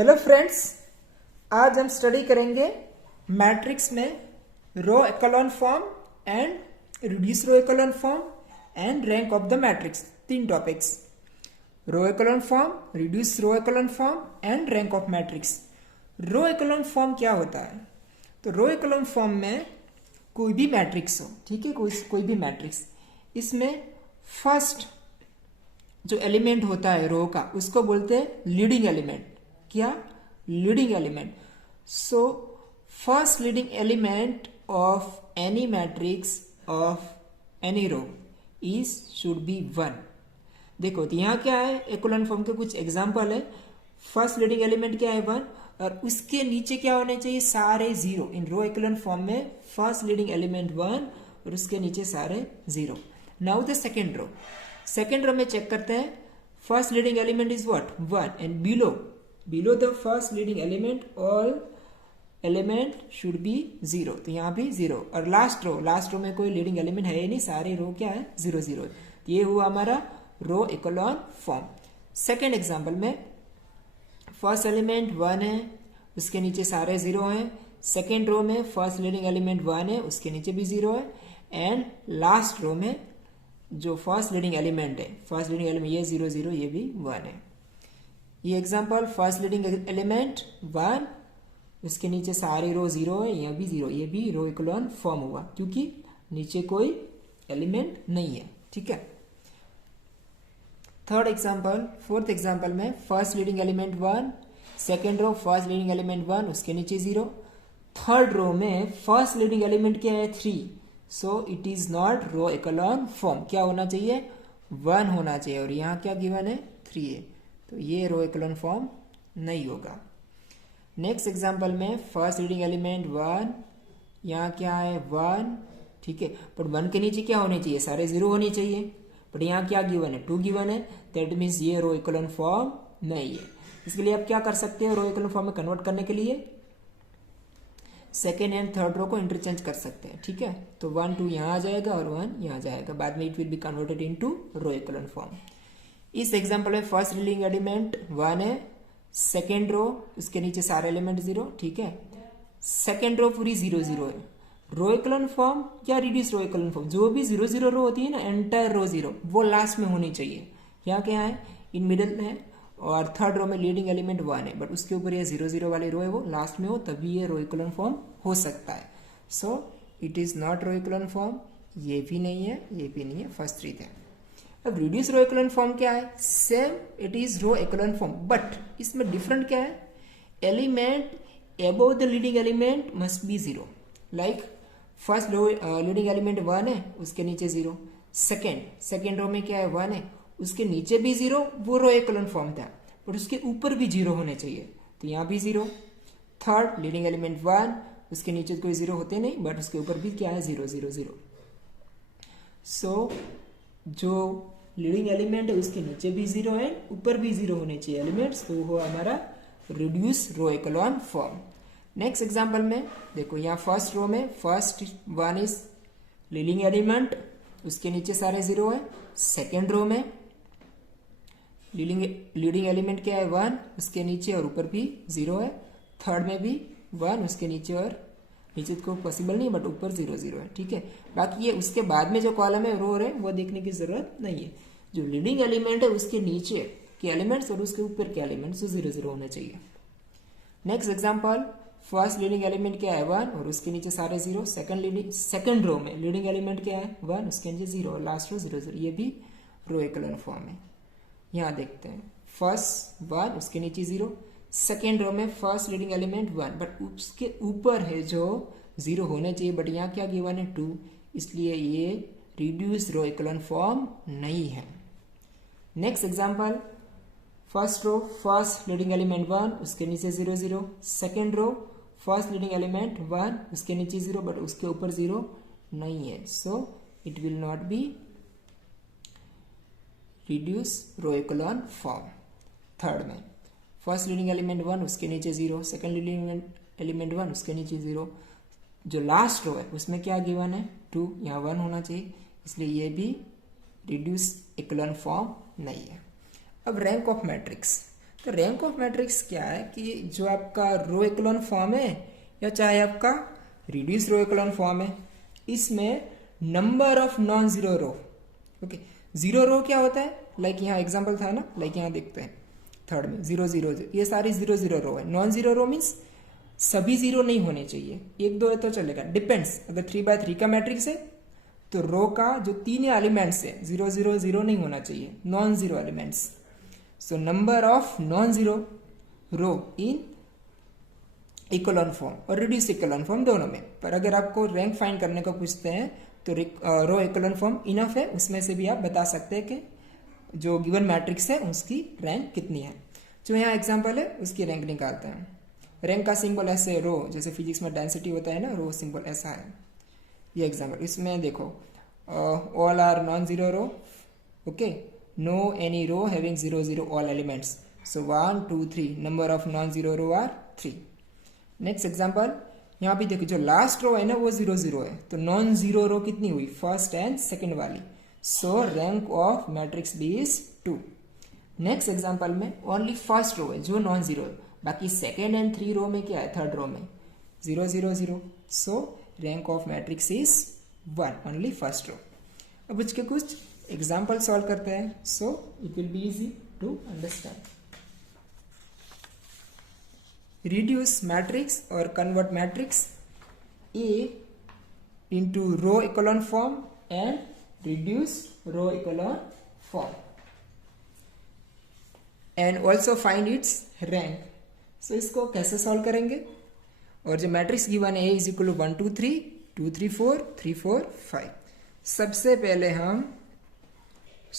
Hello friends, आज हम study करेंगे मैट्रिक्स में row echelon form and reduce row echelon form and rank of the matrix. तीन topics, row echelon form, reduce row echelon form and rank of matrix. Row echelon form क्या होता है? तो रो echelon form में कोई भी matrix हो, ठीक है, कोई भी मैट्रिक्स, इसमें फर्स्ट जो एलिमेंट होता है रो का उसको बोलते हैं लीडिंग एलिमेंट। क्या? Leading element. So first leading element of any matrix of any row is should be 1। देखो तो यहाँ क्या है, एक्लोन फॉर्म के कुछ एग्जांपल है। फर्स्ट लीडिंग एलिमेंट क्या है? 1, और उसके नीचे क्या होने चाहिए? सारे 0। इन रो एक्लोन फॉर्म में फर्स्ट लीडिंग एलिमेंट 1 और उसके नीचे सारे 0। Now the second row, second row में चेक करते हैं। First leading element is what? 1, and below the first leading element all element should be 0। तो यहाँ भी 0। और लास्ट रो में कोई लीडिंग एलिमेंट है ही नहीं, सारे रो क्या है? 0 0। तो ये हुआ हमारा रो एक्लोन फॉर्म। सेकेंड एग्जाम्पल में फर्स्ट एलिमेंट 1 है, उसके नीचे सारे 0 हैं। सेकेंड रो में फर्स्ट लीडिंग एलिमेंट 1 है, उसके नीचे भी 0 है। एंड लास्ट रो में जो फर्स्ट लीडिंग एलिमेंट है, फर्स्ट लीडिंग एलिमेंट ये 0 0, ये भी 1 है। ये एग्जांपल, फर्स्ट लीडिंग एलिमेंट 1, उसके नीचे सारे रो 0 है, ये भी 0, ये भी रो एक्लोन फॉर्म हुआ क्योंकि नीचे कोई एलिमेंट नहीं है, ठीक है। थर्ड एग्जांपल, फोर्थ एग्जांपल में first leading element 1, second row first leading element 1, उसके नीचे 0। थर्ड रो में फर्स्ट लीडिंग एलिमेंट क्या है? 3। So it is not row echelon form. क्या होना चाहिए? 1 होना चाहिए, और यहाँ क्या गिवन है? 3 है, तो ये रो एक्लोन फॉर्म नहीं होगा। नेक्स्ट एग्जांपल में फर्स्ट लीडिंग एलिमेंट 1, यहाँ क्या है? 1, ठीक है, बट 1 के नीचे क्या होने चाहिए? सारे 0 होने चाहिए, बट यहाँ क्या गिवन है? 2 गिवन है। दैट मीन्स ये रो एक्लोन फॉर्म नहीं है। इसके लिए आप क्या कर सकते हैं? रो एक्लोन फॉर्म में कन्वर्ट करने के लिए सेकेंड एंड थर्ड रो को इंटरचेंज कर सकते हैं, ठीक है। तो 1 2 यहाँ आ जाएगा और 1 यहाँ जाएगा, बाद में it will be converted into row echelon form. इस एग्जांपल में फर्स्ट लीडिंग एलिमेंट 1 है, सेकेंड रो उसके नीचे सारे एलिमेंट 0, ठीक है। सेकेंड रो पूरी 0 0 है। रो एक्लोन फॉर्म या रिड्यूस रो एक्लोन फॉर्म, जो भी 0 0 रो होती है ना, एंटायर रो 0, वो लास्ट में होनी चाहिए। यहाँ क्या है? इन मिडल में है। और थर्ड रो में लीडिंग एलिमेंट 1 है, बट उसके ऊपर ये 0 0 वाली रो है, वो लास्ट में हो, तभी ये रो एक्लोन फॉर्म हो सकता है। So it is not row echelon form. ये भी नहीं है, ये भी नहीं है, फर्स्ट 3 थे। अब रिड्यूस रो एक्लोन फॉर्म क्या है? Same, it is row echelon form, but इसमें डिफरेंट क्या है? Element above the leading element must be 0। Like first leading element 1 है, उसके नीचे 0। सेकेंड रो में क्या है? 1 है, उसके नीचे भी 0, वो रो एक्लोन फॉर्म था, बट उसके ऊपर भी 0 होने चाहिए, तो यहाँ भी 0। थर्ड लीडिंग एलिमेंट 1, उसके नीचे कोई 0 होते नहीं, बट उसके ऊपर भी क्या है? 0 0 0। सो जो लीडिंग एलिमेंट है उसके नीचे भी 0 है, ऊपर भी 0 होने चाहिए एलिमेंट्स, तो वो हमारा reduce row echelon form. Next example में देखो, यहाँ फर्स्ट रो में फर्स्ट 1 इज लीडिंग एलिमेंट, उसके नीचे सारे 0 है। सेकेंड रो में लीडिंग एलिमेंट क्या है? 1, उसके नीचे और ऊपर भी 0 है। थर्ड में भी 1, उसके नीचे और नीचे को पॉसिबल नहीं, बट ऊपर 0 0 है, ठीक है। बाकी ये उसके बाद में जो कॉलम है, रो है, वो देखने की जरूरत नहीं है। जो लीडिंग एलिमेंट है उसके नीचे के एलिमेंट्स और उसके ऊपर के एलिमेंट्स 0 0 होने चाहिए। Next example, first leading element क्या है? 1, और उसके नीचे सारे 0। सेकंड रो में लीडिंग एलिमेंट क्या है? 1, उसके नीचे 0, और लास्ट रो 0 0, ये भी रो एक्लोन फॉर्म है। यहाँ देखते हैं, फर्स्ट 1, उसके नीचे 0। सेकेंड रो में फर्स्ट लीडिंग एलिमेंट 1, बट उसके ऊपर है जो 0 होने चाहिए, बट यहाँ क्या गिवन है? 2, इसलिए ये रिड्यूस रो एक्लोन फॉर्म नहीं है। Next example, first row first leading element 1, उसके नीचे 0 0। Second row first leading element 1, उसके नीचे 0, बट उसके ऊपर 0 नहीं है, so it will not be reduce row echelon form. Third में फर्स्ट लीडिंग एलिमेंट 1, उसके नीचे 0। सेकेंड लीडिंग एलिमेंट 1, उसके नीचे 0। जो लास्ट रो है उसमें क्या गिवन है? 2, यहाँ 1 होना चाहिए, इसलिए ये भी रिड्यूस एक्लोन फॉर्म नहीं है। अब रैंक ऑफ मैट्रिक्स, तो रैंक ऑफ मैट्रिक्स क्या है कि जो आपका रो इकोलॉन फॉर्म है या चाहे आपका रिड्यूस रो इकोलॉन फॉर्म है, इसमें number of non zero row. Okay, zero row क्या होता है? लाइक यहाँ एग्जांपल था ना, लाइक यहाँ देखते हैं थर्ड में 0 0 0, ये सारी 0 0 रो है। नॉन जीरो रो मीन्स सभी जीरो नहीं होने चाहिए, एक दो है तो चलेगा, डिपेंड्स। अगर 3x3 का मैट्रिक्स है तो रो का जो 3 एलिमेंट्स है 0 0 0 नहीं होना चाहिए, non zero elements. So number of non zero row in echelon form और रिड्यूस इकोलॉन फॉर्म दोनों में। पर अगर आपको रैंक फाइंड करने को पूछते हैं तो रो इकोलॉन फॉर्म इनफ है, उसमें से भी आप बता सकते हैं कि जो गिवन मैट्रिक्स है उसकी रैंक कितनी है। जो यहाँ एग्जांपल है उसकी रैंक निकालते हैं। रैंक का सिंबल ऐसे रो, जैसे फिजिक्स में डेंसिटी होता है ना, रो सिंबल ऐसा है। ये एग्जांपल, इसमें देखो all are non zero row, okay, no any row having 0 0 all elements. So 1 2 3 number of non zero row are 3। Next example, यहाँ भी देखो जो लास्ट रो है ना वो 0 0 है, तो नॉन जीरो रो कितनी हुई? फर्स्ट एंड सेकंड वाली। So rank of matrix B is 2। Next example में ओनली फर्स्ट रो है जो नॉन जीरो है, बाकी सेकेंड एंड 3 रो में क्या है? थर्ड रो में 0 0 0। So rank of matrix is 1, only first row. अब उसके कुछ एग्जाम्पल सॉल्व करते हैं, so it will be easy to understand. Reduce matrix or convert matrix A into row echelon form and reduce row echelon form and also find its rank। so इसको कैसे solve करेंगे? और जो matrix given है A is equal to 1 2 3 2 3 4 3 4 5। सबसे पहले हम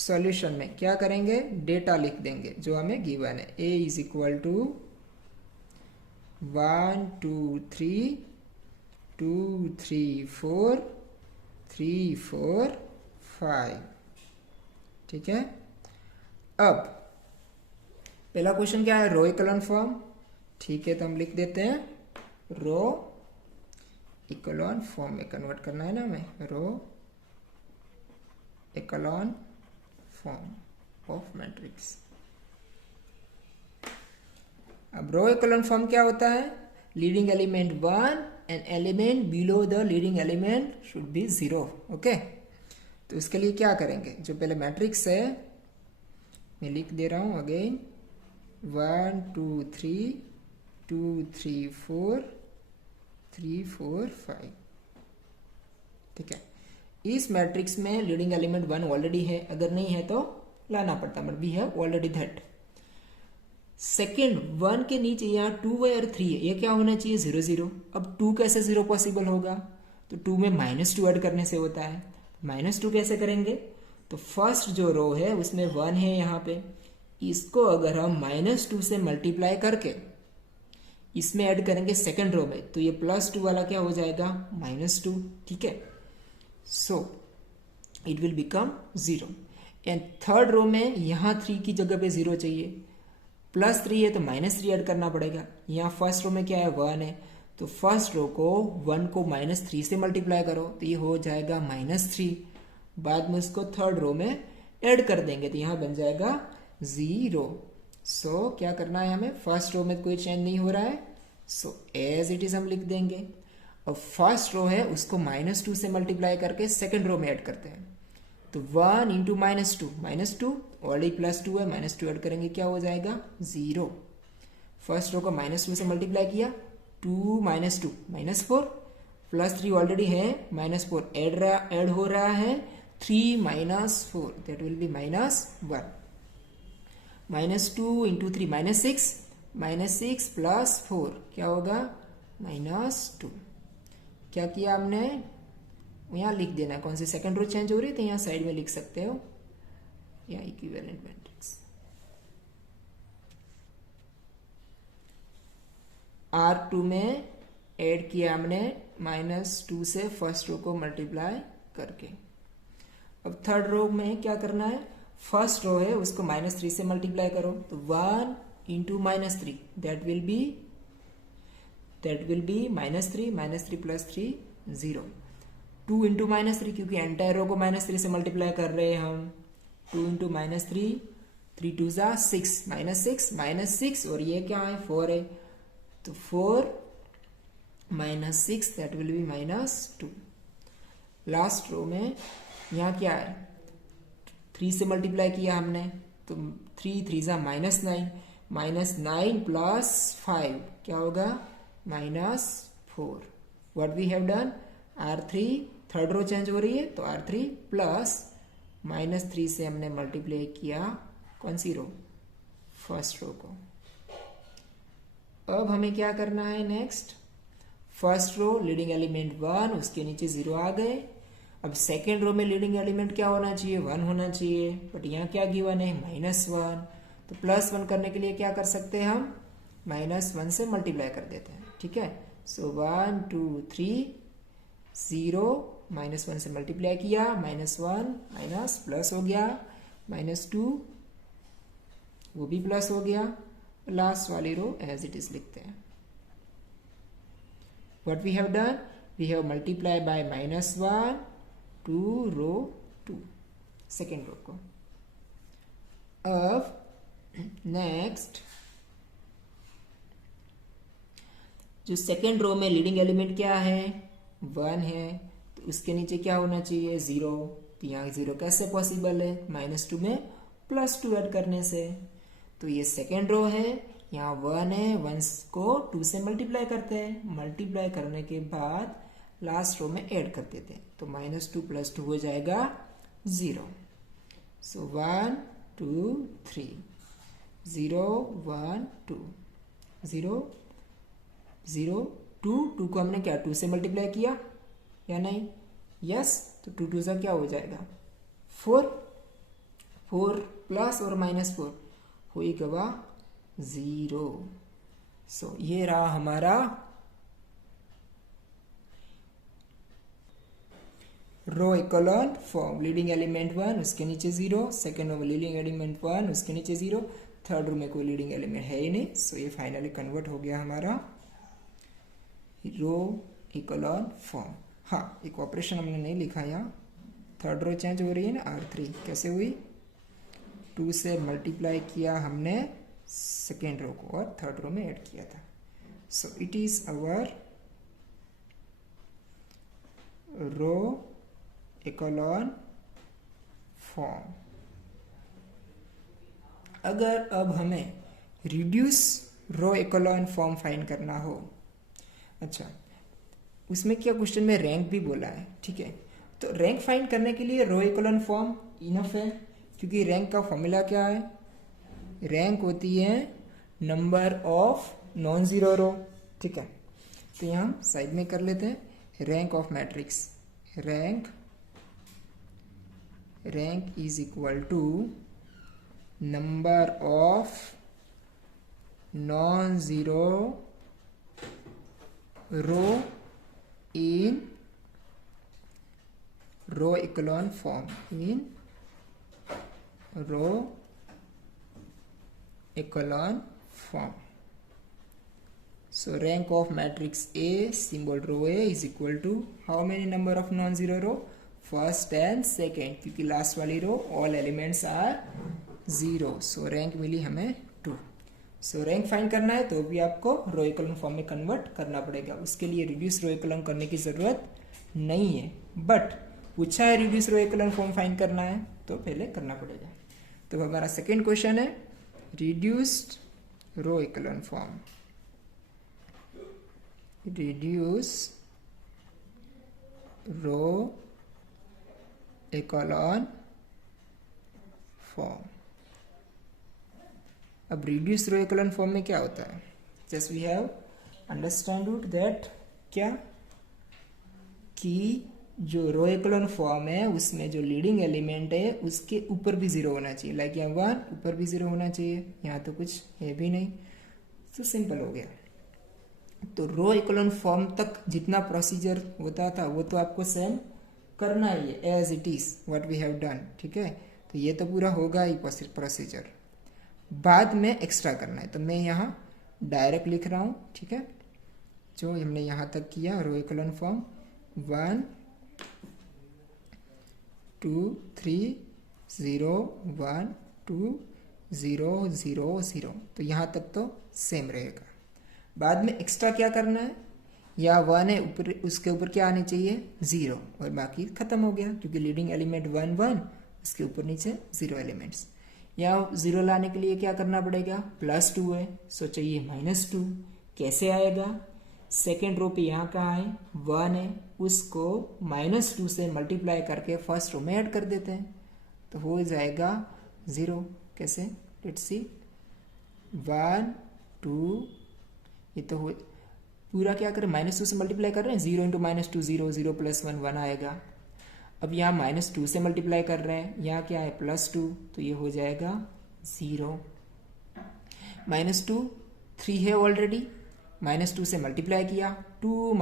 solution में क्या करेंगे? डेटा लिख देंगे जो हमें गिवन है। A is equal to 1 2 3 2 3 4 3 4 5। ठीक है, अब पहला क्वेश्चन क्या है? रो इकोलॉन फॉर्म। ठीक है, तो हम लिख देते हैं रो इकोलॉन फॉर्म में कन्वर्ट करना है ना हमें, रो इकोलॉन फॉर्म ऑफ मैट्रिक्स। अब रो इकोलॉन फॉर्म क्या होता है? Leading element 1 and element below the leading element should be 0। Okay, तो इसके लिए क्या करेंगे? जो पहले मैट्रिक्स है मैं लिख दे रहा हूं अगेन, 1 2 3 2 3 4 3 4 5। ठीक है, इस मैट्रिक्स में लीडिंग एलिमेंट 1 ऑलरेडी है, अगर नहीं है तो लाना पड़ता, but we have already that. Second 1 के नीचे यहाँ 2 है और 3 है, ये क्या होना चाहिए? 0 0। अब 2 कैसे 0 पॉसिबल होगा? तो 2 में -2 ऐड करने से होता है। -2 कैसे करेंगे? तो फर्स्ट जो रो है उसमें 1 है यहाँ पे, इसको अगर हम -2 से मल्टीप्लाई करके इसमें ऐड करेंगे सेकेंड रो में, तो ये +2 वाला क्या हो जाएगा? -2। ठीक है, so it will become 0। And third row में यहाँ 3 की जगह पे 0 चाहिए, +3 है तो -3 ऐड करना पड़ेगा। यहाँ फर्स्ट रो में क्या है? 1 है, तो फर्स्ट रो को 1 को -3 से मल्टीप्लाई करो तो ये हो जाएगा -3। बाद में उसको थर्ड रो में ऐड कर देंगे तो यहाँ बन जाएगा 0। सो क्या करना है हमें? फर्स्ट रो में कोई चेंज नहीं हो रहा है, सो एज इट इज हम लिख देंगे। अब फर्स्ट रो है उसको -2 से मल्टीप्लाई करके सेकेंड रो में ऐड करते हैं, तो 1 इंटू -2 ऑलरेडी +2 है, -2 ऐड करेंगे क्या हो जाएगा? 0। फर्स्ट रो को -2 से मल्टीप्लाई किया, 2 -2 -4, +3 ऑलरेडी है, -4 ऐड हो रहा है, 3 -4 दैट विल बी -1। -2 इंटू 3 -6, -6 + 4 क्या होगा? -2। क्या किया हमने? यहाँ लिख देना कौन सी सेकंड रो चेंज हो रही है, तो यहाँ साइड में लिख सकते हो या इक्विवेलेंट मैट्रिक्स। R2 में ऐड किया हमने -2 से फर्स्ट रो को मल्टीप्लाई करके। अब थर्ड रो में क्या करना है? फर्स्ट रो है उसको -3 से मल्टीप्लाई करो, तो 1 into -3 that will B -3 + 3 0। 2 into -3 क्योंकि एंटायर रो को -3 से मल्टीप्लाई कर रहे हैं हम, 2 इंटू -3 3 2 जा 6 माइनस सिक्स और ये क्या है 4 है, तो 4 minus 6 that will be -2। Last row में यहाँ क्या है 3 से मल्टीप्लाई किया हमने, तो 3 3 जा -9, -9 प्लस 5 क्या होगा -4। What we have done, R3 third row change हो रही है तो R3 प्लस -3 से हमने मल्टीप्लाई किया कौन सी रो, फर्स्ट रो को। अब हमें क्या करना है next, first row leading element 1, उसके नीचे 0 आ गए। अब सेकेंड रो में लीडिंग एलिमेंट क्या होना चाहिए, 1 होना चाहिए, बट यहाँ क्या गिवन है -1, तो +1 करने के लिए क्या कर सकते हैं हम, -1 से मल्टीप्लाई कर देते हैं, ठीक है। सो 1 2 3 0 -1 से मल्टीप्लाई किया, -1 माइनस प्लस हो गया, -2 वो भी प्लस हो गया, लास्ट वाली रो एज इट इज लिखते हैं। What we have done, we have multiply by -1 to row 2, second row को। अब नेक्स्ट जो सेकेंड रो में लीडिंग एलिमेंट क्या है 1 है, तो उसके नीचे क्या होना चाहिए 0, तो यहाँ 0 कैसे पॉसिबल है, -2 में +2 ऐड करने से। तो ये सेकेंड रो है, यहाँ 1 है, 1 को 2 से मल्टीप्लाई करते हैं, मल्टीप्लाई करने के बाद लास्ट रो में ऐड कर देते हैं, तो -2 + 2 हो जाएगा 0। सो 1 2 3 0 1 2 0 0 2 2 को हमने क्या 2 से मल्टीप्लाई किया या नहीं, यस, तो 2 2 से क्या हो जाएगा 4, 4 प्लस और -4 होगा 0। सो ये रहा हमारा रो इकोलॉन फॉर्म, लीडिंग एलिमेंट 1 उसके नीचे 0, सेकेंड रो में लीडिंग एलिमेंट 1 उसके नीचे 0, थर्ड रो में कोई लीडिंग एलिमेंट है ही नहीं। सो ये फाइनली कन्वर्ट हो गया हमारा रो इकोलॉन फॉर्म। हाँ, एक ऑपरेशन हमने नहीं लिखा यहाँ, थर्ड रो चेंज हो रही है ना, R3 कैसे हुई, 2 से मल्टीप्लाई किया हमने सेकेंड रो को और थर्ड रो में ऐड किया था। So it is our row echelon form. अगर अब हमें reduce row echelon form find करना हो, अच्छा उसमें क्या क्वेश्चन में रैंक भी बोला है, ठीक है, तो रैंक फाइंड करने के लिए रो इकोलॉन फॉर्म इनफ है, क्योंकि रैंक का फॉर्मूला क्या है, रैंक होती है नंबर ऑफ नॉन जीरो रो, ठीक है। तो यहाँ हम साइड में कर लेते हैं rank of matrix, rank is equal to number of non zero row in row echelon form, in row echelon form. So rank of matrix A, symbol row A is equal to how many number of non-zero row, first and second, क्योंकि last वाली रो all elements are 0, so rank मिली हमें 2। so rank find करना है तो भी आपको रो echelon form में convert करना पड़ेगा, उसके लिए रिड्यूस रो इकोलॉन करने की जरूरत नहीं है, बट पूछा है reduce row echelon form find करना है तो पहले करना पड़ेगा। तो हमारा सेकेंड क्वेश्चन है रिड्यूस्ड रो echelon form, reduce row echelon form। अब reduce row echelon form में क्या होता है, just we have understood that क्या कि जो रो इकोलॉन फॉर्म है उसमें जो लीडिंग एलिमेंट है उसके ऊपर भी 0 होना चाहिए, लाइक यहाँ 1 ऊपर भी 0 होना चाहिए, यहाँ तो कुछ है भी नहीं, तो सिंपल हो गया। तो रो इकोलॉन फॉर्म तक जितना प्रोसीजर होता था वो तो आपको सेम करना ही है as it is what we have done, ठीक है। तो ये तो पूरा होगा ही प्रोसीजर, बाद में एक्स्ट्रा करना है, तो मैं यहाँ डायरेक्ट लिख रहा हूँ, ठीक है। जो हमने यहाँ तक किया रो इकोलॉन फॉर्म 1 2 3 0 1 2 0 0 0, तो यहाँ तक तो सेम रहेगा। बाद में एक्स्ट्रा क्या करना है, या 1 है ऊपर, उसके ऊपर क्या आने चाहिए 0, और बाकी खत्म हो गया क्योंकि लीडिंग एलिमेंट 1 1, उसके ऊपर नीचे 0 एलिमेंट्स। यहाँ 0 लाने के लिए क्या करना पड़ेगा, +2 है, सो चाहिए -2। कैसे आएगा, सेकेंड रो पे यहाँ कहाँ है 1 है, उसको -2 से मल्टीप्लाई करके फर्स्ट रो में ऐड कर देते हैं, तो हो जाएगा 0। कैसे, लेट्स सी, 1 2, ये तो हो पूरा क्या करें, -2 से मल्टीप्लाई कर रहे हैं, 0 × -2 0, 0 + 1 1 आएगा। अब यहाँ -2 से मल्टीप्लाई कर रहे हैं, यहाँ क्या है +2, तो ये हो जाएगा 0। -2 3 है ऑलरेडी, -2 से मल्टीप्लाई किया, 2 ×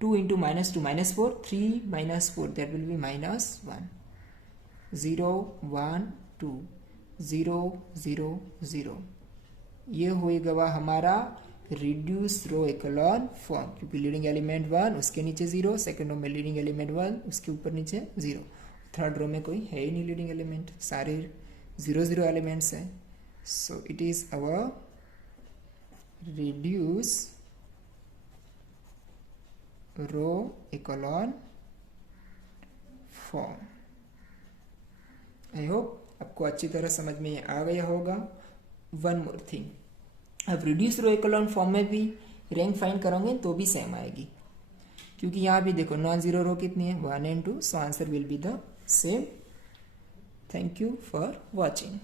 -2 -4, 3 - 4, दैट विल बी -1। 0 1 2 0 0 0, ये होगा हमारा रिड्यूस रो इकोलॉन फॉर्म, क्योंकि लीडिंग एलिमेंट 1 उसके नीचे 0, सेकेंड रो में लीडिंग एलिमेंट 1 उसके ऊपर नीचे 0, थर्ड रो में कोई है ही नहीं लीडिंग एलिमेंट, सारे 0 0 एलिमेंट्स हैं। So it is our reduce row echelon form. I hope आपको अच्छी तरह समझ में आ गया होगा। वन मोर थिंग, अब रिड्यूस रो इकोलॉन फॉर्म में भी रैंक फाइंड करोगे तो भी सेम आएगी, क्योंकि यहाँ भी देखो नॉन जीरो रो कितनी है 1 and 2, so answer will be the same. Thank you for watching.